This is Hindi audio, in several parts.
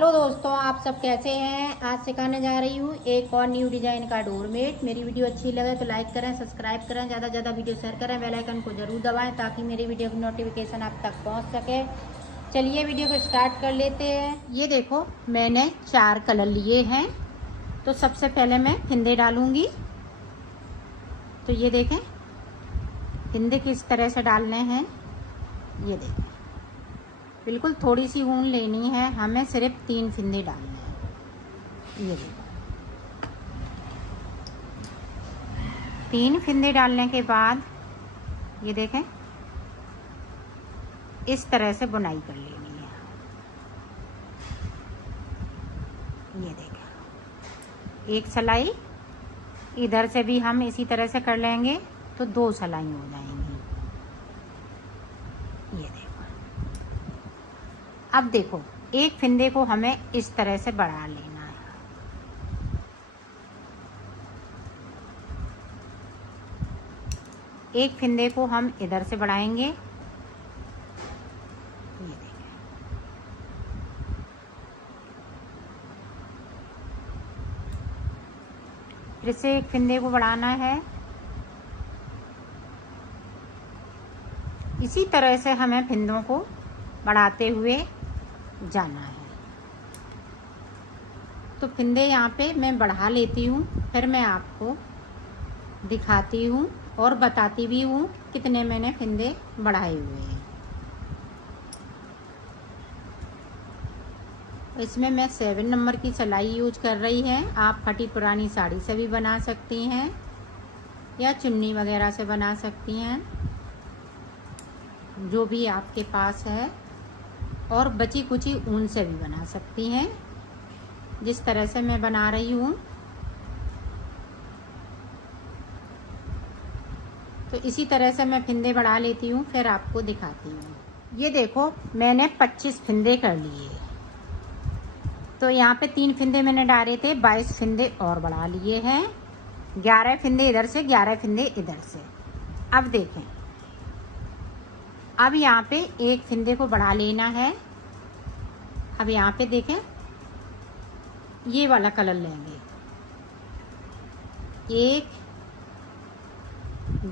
हेलो दोस्तों, आप सब कैसे हैं। आज सिखाने जा रही हूँ एक और न्यू डिजाइन का डोरमेट। मेरी वीडियो अच्छी लगे तो लाइक करें, सब्सक्राइब करें, ज़्यादा से ज़्यादा वीडियो शेयर करें, बेल आइकन को जरूर दबाएं ताकि मेरी वीडियो की नोटिफिकेशन आप तक पहुँच सके। चलिए वीडियो को स्टार्ट कर लेते हैं। ये देखो, मैंने 4 कलर लिए हैं। तो सबसे पहले मैं फिंदे डालूंगी। तो ये देखें फिंदे किस तरह से डालने हैं। ये देखें, बिल्कुल थोड़ी सी ऊन लेनी है, हमें सिर्फ 3 फिंदे डालने हैं। ये देखो, 3 फिंदे डालने के बाद ये देखें इस तरह से बुनाई कर लेनी है। ये देखें, एक सिलाई इधर से भी हम इसी तरह से कर लेंगे तो 2 सिलाई हो जाएंगी। ये देखो, अब देखो एक फिंदे को हमें इस तरह से बढ़ा लेना है। एक फिंदे को हम इधर से बढ़ाएंगे। ये देखें, फिर से एक फिंदे को बढ़ाना है। इसी तरह से हमें फिंदों को बढ़ाते हुए जाना है। तो फिंदे यहाँ पे मैं बढ़ा लेती हूँ, फिर मैं आपको दिखाती हूँ और बताती भी हूँ कितने मैंने फिंदे बढ़ाए हुए हैं। इसमें मैं 7 नंबर की सिलाई यूज कर रही है। आप फटी पुरानी साड़ी से भी बना सकती हैं या चुन्नी वगैरह से बना सकती हैं, जो भी आपके पास है। और बची कुची ऊन से भी बना सकती हैं, जिस तरह से मैं बना रही हूँ। तो इसी तरह से मैं फिंदे बढ़ा लेती हूँ, फिर आपको दिखाती हूँ। ये देखो, मैंने 25 फिंदे कर लिए। तो यहाँ पे 3 फिंदे मैंने डाले थे, 22 फिंदे और बढ़ा लिए हैं। 11 फिंदे इधर से, 11 फिंदे इधर से। अब देखें, अब यहाँ पे एक फिंदे को बढ़ा लेना है। अब यहाँ पे देखें, ये वाला कलर लेंगे। 1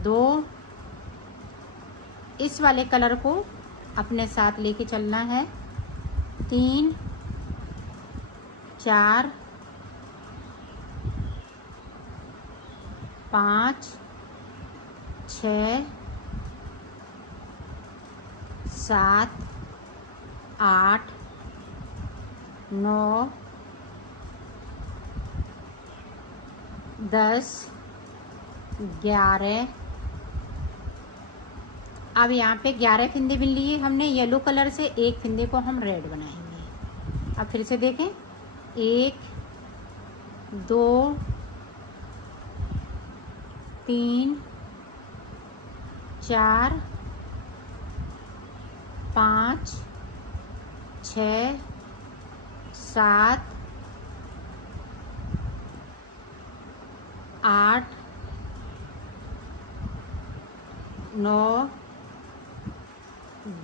2, इस वाले कलर को अपने साथ लेके चलना है। 3 4 5 6 7 8 9 10 11। अब यहाँ पे 11 फिंदे बिन लिए हमने येलो कलर से। एक फिंदे को हम रेड बनाएंगे। अब फिर से देखें, 1 2 3 4 5 6 7 8 9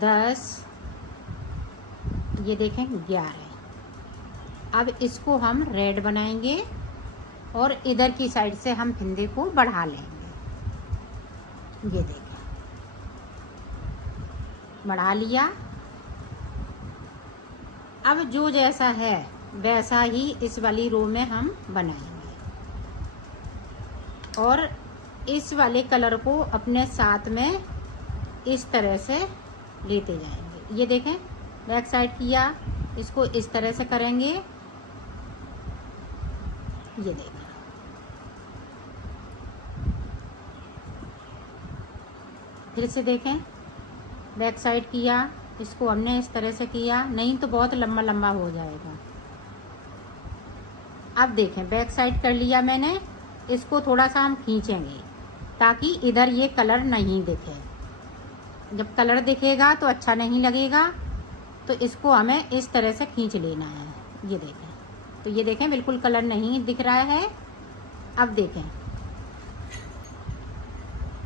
10। ये देखें 11। अब इसको हम रेड बनाएंगे और इधर की साइड से हम फिंदे को बढ़ा लेंगे। ये देखें, बढ़ा लिया। अब जो जैसा है वैसा ही इस वाली रो में हम बनाएंगे और इस वाले कलर को अपने साथ में इस तरह से लेते जाएंगे। ये देखें, बैक साइड किया, इसको इस तरह से करेंगे। ये देखें, फिर से देखें, बैक साइड किया, इसको हमने इस तरह से किया, नहीं तो बहुत लंबा लंबा हो जाएगा। अब देखें, बैक साइड कर लिया मैंने, इसको थोड़ा सा हम खींचेंगे ताकि इधर ये कलर नहीं दिखे। जब कलर दिखेगा तो अच्छा नहीं लगेगा, तो इसको हमें इस तरह से खींच लेना है। ये देखें, तो ये देखें बिल्कुल कलर नहीं दिख रहा है। अब देखें,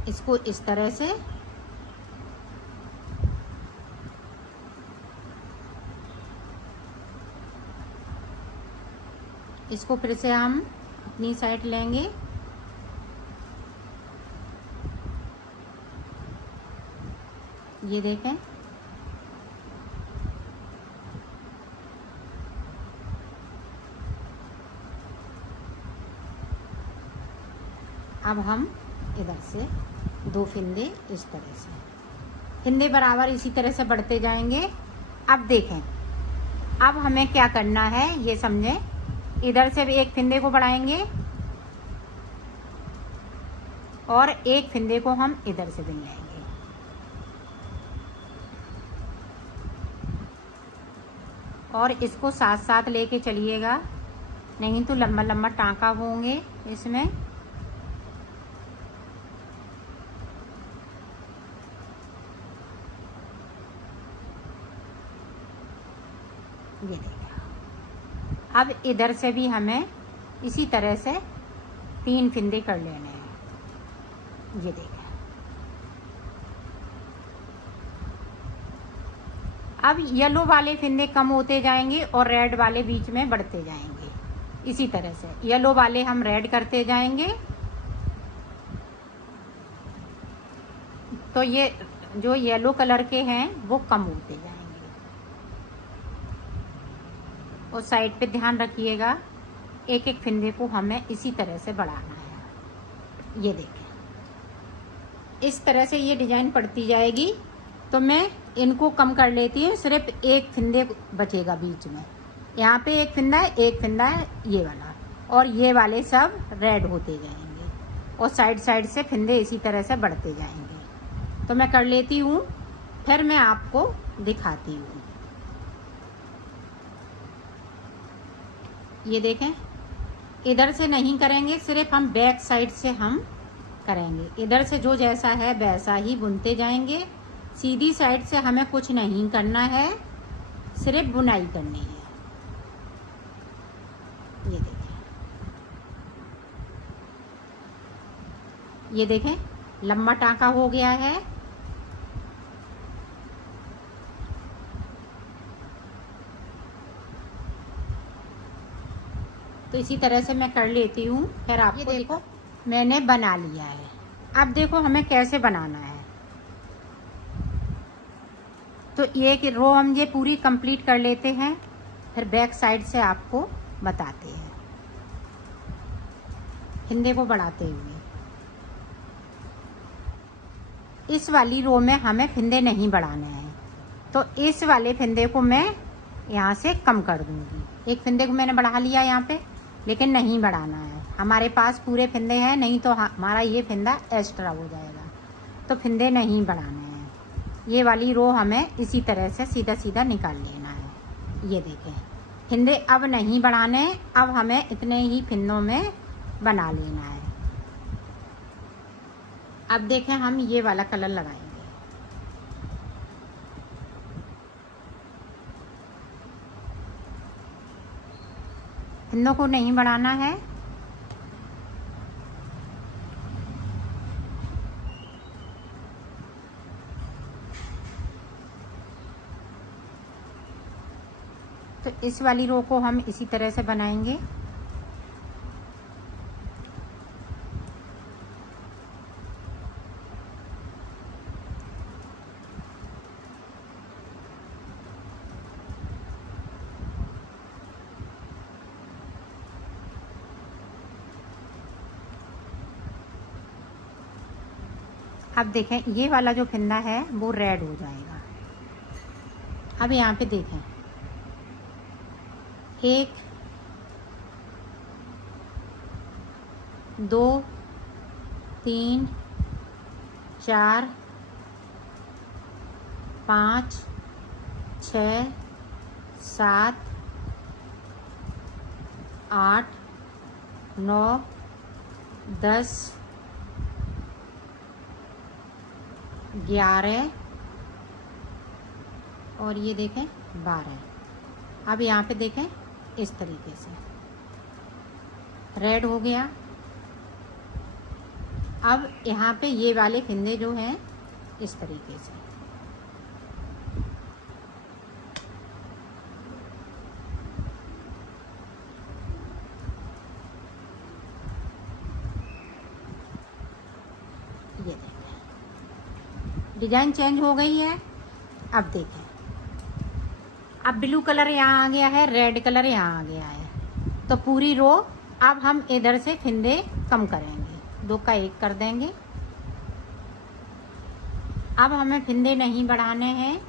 इसको इस तरह से इसको फिर से हम अपनी साइड लेंगे। ये देखें, अब हम इधर से 2 फंदे इस तरह से, फंदे बराबर इसी तरह से बढ़ते जाएंगे। अब देखें, अब हमें क्या करना है ये समझें। इधर से भी एक फंदे को बढ़ाएंगे और एक फंदे को हम इधर से बनाएंगे। और इसको साथ साथ लेके चलिएगा, नहीं तो लंबा लंबा टांका होंगे इसमें। ये देखिए, अब इधर से भी हमें इसी तरह से 3 फंदे कर लेने हैं। ये देखिए, अब येलो वाले फंदे कम होते जाएंगे और रेड वाले बीच में बढ़ते जाएंगे। इसी तरह से येलो वाले हम रेड करते जाएंगे, तो ये जो येलो कलर के हैं वो कम होते जाएंगे। और साइड पे ध्यान रखिएगा, एक एक फंदे को हमें इसी तरह से बढ़ाना है। ये देखें, इस तरह से ये डिजाइन पड़ती जाएगी। तो मैं इनको कम कर लेती हूँ, सिर्फ एक फंदे बचेगा बीच में। यहाँ पे एक फंदा है, एक फंदा है ये वाला, और ये वाले सब रेड होते जाएंगे और साइड साइड से फंदे इसी तरह से बढ़ते जाएंगे। तो मैं कर लेती हूँ, फिर मैं आपको दिखाती हूँ। ये देखें, इधर से नहीं करेंगे, सिर्फ हम बैक साइड से हम करेंगे। इधर से जो जैसा है वैसा ही बुनते जाएंगे। सीधी साइड से हमें कुछ नहीं करना है, सिर्फ बुनाई करनी है। ये देखें, ये देखें, लंबा टांका हो गया है। तो इसी तरह से मैं कर लेती हूँ, फिर आपको ये देखो मैंने बना लिया है। अब देखो हमें कैसे बनाना है। तो ये रो हम ये पूरी कंप्लीट कर लेते हैं, फिर बैक साइड से आपको बताते हैं फंदे को बढ़ाते हुए। इस वाली रो में हमें फंदे नहीं बढ़ाने हैं, तो इस वाले फंदे को मैं यहाँ से कम कर दूंगी। एक फंदे को मैंने बढ़ा लिया यहाँ पे, लेकिन नहीं बढ़ाना है। हमारे पास पूरे फंदे हैं, नहीं तो हमारा ये फंदा एक्स्ट्रा हो जाएगा। तो फंदे नहीं बढ़ाने हैं। ये वाली रो हमें इसी तरह से सीधा सीधा निकाल लेना है। ये देखें, फंदे अब नहीं बढ़ाने, अब हमें इतने ही फंदों में बना लेना है। अब देखें, हम ये वाला कलर लगाएंगे। फंदों को नहीं बढ़ाना है। तो इस वाली रो को हम इसी तरह से बनाएंगे। अब देखें, ये वाला जो फंदा है वो रेड हो जाएगा। अब यहाँ पे देखें, 1 2 3 4 5 6 7 8 9 10 11 और ये देखें 12। अब यहाँ पे देखें, इस तरीके से रेड हो गया। अब यहाँ पे ये वाले फंदे जो हैं इस तरीके से, डिजाइन चेंज हो गई है। अब देखें, अब ब्लू कलर यहाँ आ गया है, रेड कलर यहाँ आ गया है। तो पूरी रो अब हम इधर से फिंदे कम करेंगे, 2 का 1 कर देंगे। अब हमें फिंदे नहीं बढ़ाने हैं।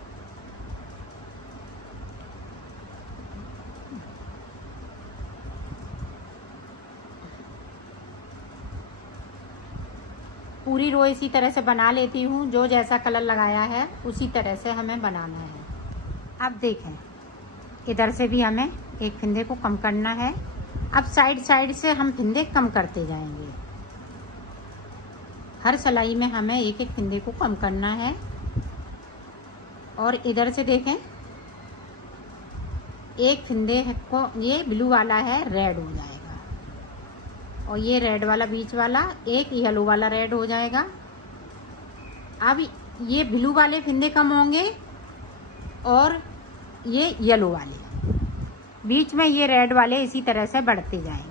पूरी रो इसी तरह से बना लेती हूँ, जो जैसा कलर लगाया है उसी तरह से हमें बनाना है। अब देखें, इधर से भी हमें एक फिंदे को कम करना है। अब साइड साइड से हम फिंदे कम करते जाएंगे। हर सिलाई में हमें एक एक फिंदे को कम करना है। और इधर से देखें, एक फिंदे को, ये ब्लू वाला है, रेड हो जाएगा, और ये रेड वाला बीच वाला, एक येलो वाला रेड हो जाएगा। अब ये ब्लू वाले फिंदे कम होंगे और ये येलो वाले, बीच में ये रेड वाले इसी तरह से बढ़ते जाएंगे।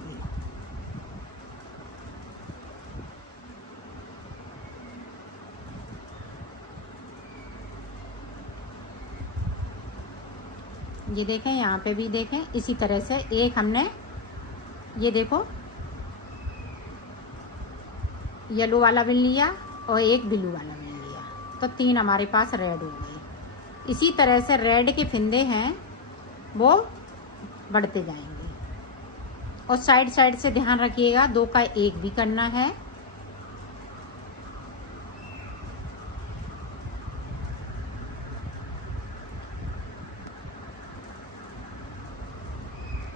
ये देखें, यहाँ पे भी देखें, इसी तरह से एक हमने, ये देखो, येलो वाला बिन लिया और एक ब्लू वाला बिन लिया, तो 3 हमारे पास रेड हो गए। इसी तरह से रेड के फिंदे हैं वो बढ़ते जाएंगे। और साइड साइड से ध्यान रखिएगा, 2 का 1 भी करना है।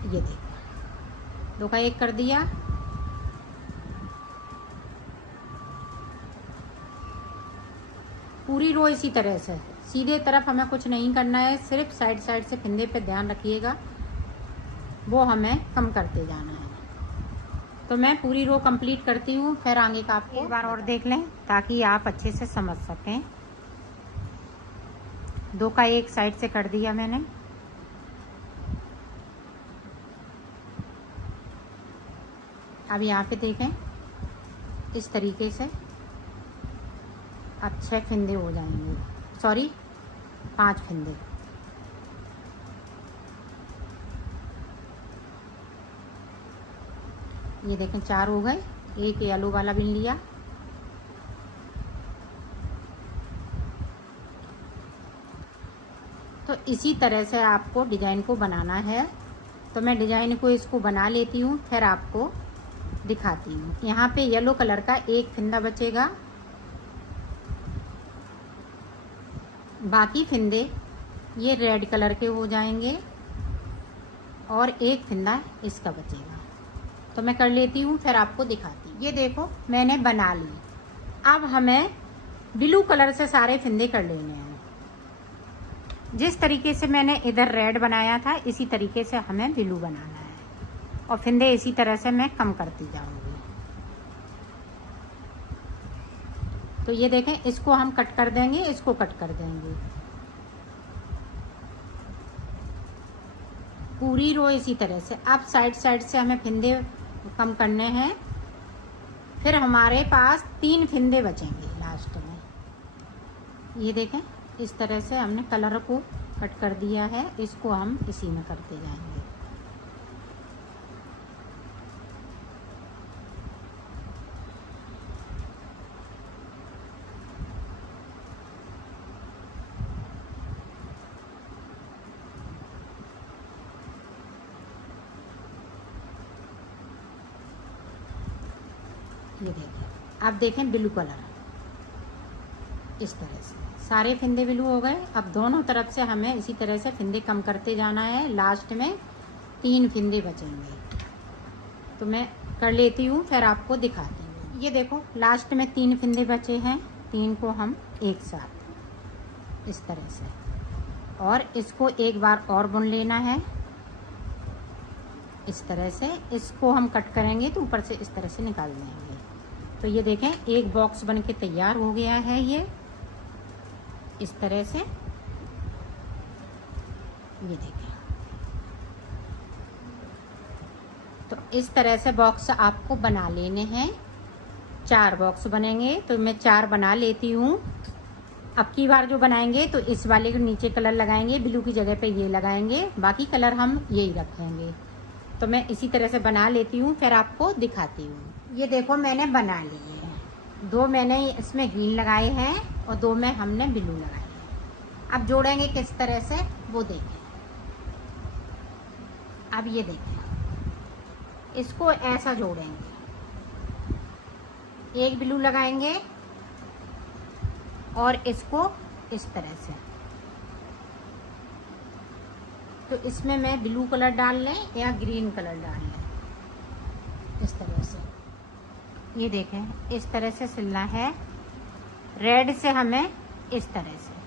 ये देखो, 2 का 1 कर दिया। पूरी रो इसी तरह से, सीधे तरफ हमें कुछ नहीं करना है, सिर्फ साइड साइड से फिंदे पे ध्यान रखिएगा, वो हमें कम करते जाना है। तो मैं पूरी रो कंप्लीट करती हूँ, फिर आगे का आपको एक बार और देख लें ताकि आप अच्छे से समझ सकें। 2 का 1 साइड से कर दिया मैंने। अब यहाँ पे देखें, इस तरीके से अब 6 फिंदे हो जाएंगे, सॉरी 5 फिंदे। ये देखें, 4 हो गए। एक येलो वाला बिन लिया, तो इसी तरह से आपको डिजाइन को बनाना है। तो मैं डिजाइन को इसको बना लेती हूँ, फिर आपको दिखाती हूँ। यहाँ पे येलो कलर का 1 फिंदा बचेगा, बाकी फिंदे ये रेड कलर के हो जाएंगे और 1 फिंदा इसका बचेगा। तो मैं कर लेती हूँ, फिर आपको दिखाती हूँ। ये देखो, मैंने बना ली। अब हमें ब्लू कलर से सारे फिंदे कर लेने हैं। जिस तरीके से मैंने इधर रेड बनाया था, इसी तरीके से हमें ब्लू बनाना है, और फिंदे इसी तरह से मैं कम करती जाऊंगी। तो ये देखें, इसको हम कट कर देंगे, इसको कट कर देंगे। पूरी रो इसी तरह से। अब साइड साइड से हमें फिंदे कम करने हैं। फिर हमारे पास 3 फिंदे बचेंगे लास्ट में। ये देखें, इस तरह से हमने कलर को कट कर दिया है, इसको हम इसी में करते जाएंगे। ये देखिए, अब देखें ब्लू कलर, इस तरह से सारे फिंदे ब्लू हो गए। अब दोनों तरफ से हमें इसी तरह से फिंदे कम करते जाना है। लास्ट में 3 फिंदे बचेंगे, तो मैं कर लेती हूँ, फिर आपको दिखाती हूँ। ये देखो, लास्ट में 3 फिंदे बचे हैं। 3 को हम एक साथ इस तरह से, और इसको एक बार और बुन लेना है इस तरह से। इसको हम कट करेंगे तो ऊपर से इस तरह से निकाल देंगे। तो ये देखें, एक बॉक्स बन के तैयार हो गया है। ये इस तरह से, ये देखें। तो इस तरह से बॉक्स आपको बना लेने हैं। 4 बॉक्स बनेंगे, तो मैं 4 बना लेती हूँ। अब की बार जो बनाएंगे तो इस वाले के नीचे कलर लगाएंगे, ब्लू की जगह पे ये लगाएंगे, बाकी कलर हम यही रखेंगे। तो मैं इसी तरह से बना लेती हूँ, फिर आपको दिखाती हूँ। ये देखो मैंने बना लिए हैं, 2 मैंने इसमें ग्रीन लगाए हैं और 2 में हमने ब्लू लगाए हैं। अब जोड़ेंगे किस तरह से वो देखें। अब ये देखें, इसको ऐसा जोड़ेंगे, एक ब्लू लगाएंगे और इसको इस तरह से। तो इसमें मैं ब्लू कलर डाल लें या ग्रीन कलर डाल लें, इस तरह से। ये देखें इस तरह से सिलना है, रेड से हमें इस तरह से।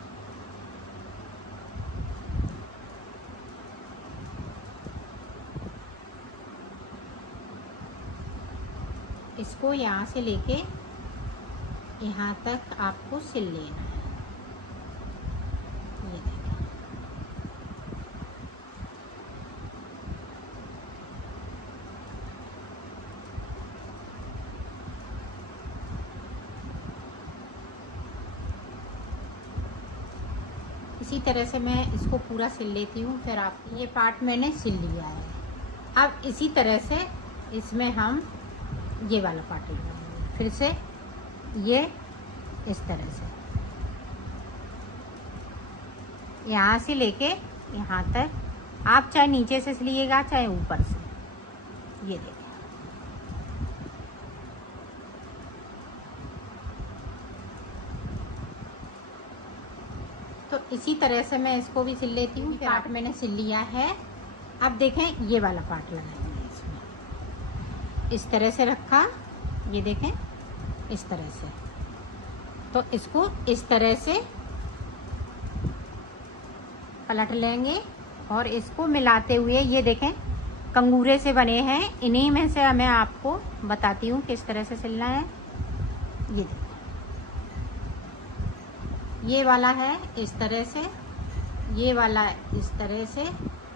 इसको यहाँ से लेके यहाँ तक आपको सिल लेना है। ये देखें, इसी तरह से मैं इसको पूरा सिल लेती हूँ। फिर आप ये पार्ट मैंने सिल लिया है। अब इसी तरह से इसमें हम ये वाला पार्ट लगाएंगे, फिर से ये इस तरह से यहाँ से लेके यहाँ तक। आप चाहे नीचे से सिलिएगा चाहे ऊपर से। ये देखिए, तो इसी तरह से मैं इसको भी सिल लेती हूँ। पार्ट मैंने सिल लिया है। अब देखें ये वाला पार्ट लगाएंगे इसमें, इस तरह से रखा, ये देखें इस तरह से। तो इसको इस तरह से पलट लेंगे और इसको मिलाते हुए, ये देखें कंगूरे से बने हैं, इन्हीं में से मैं आपको बताती हूँ किस तरह से सिलना है। ये देखें, ये वाला है इस तरह से, ये वाला इस तरह से।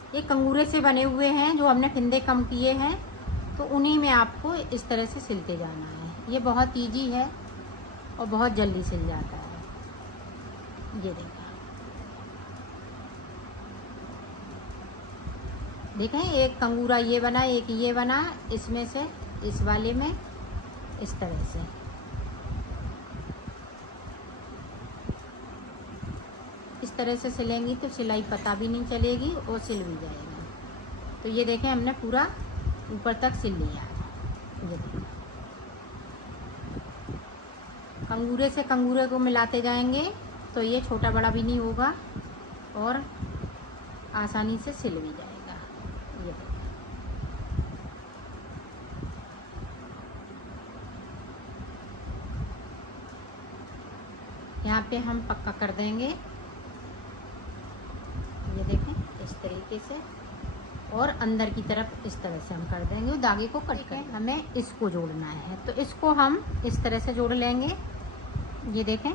ये कंगूरे से बने हुए हैं जो हमने फिंदे कम किए हैं, तो उन्हीं में आपको इस तरह से सिलते जाना है। ये बहुत इजी है और बहुत जल्दी सिल जाता है। ये देखें एक कंगूरा ये बना, एक ये बना, इसमें से इस वाले में इस तरह से। इस तरह से सिलेंगी तो सिलाई पता भी नहीं चलेगी और सिल भी जाएगी। तो ये देखें हमने पूरा ऊपर तक सिल लिया है। ये देखें, कंगूरे से कंगूरे को मिलाते जाएंगे तो ये छोटा बड़ा भी नहीं होगा और आसानी से सिल भी जाएगा। ये देखें, यहाँ पे हम पक्का कर देंगे। ये देखें इस तरीके से, और अंदर की तरफ इस तरह से हम कर देंगे। धागे को कट कर हमें इसको जोड़ना है, तो इसको हम इस तरह से जोड़ लेंगे। ये देखें,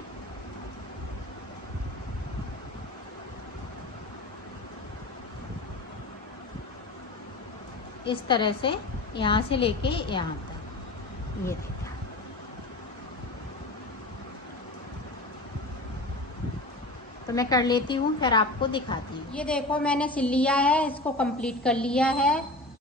इस तरह से यहाँ से लेके यहाँ तक। ये देखें, तो मैं कर लेती हूँ फिर आपको दिखाती हूँ। ये देखो मैंने सिल लिया है, इसको कंप्लीट कर लिया है।